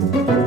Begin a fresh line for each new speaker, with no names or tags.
thank you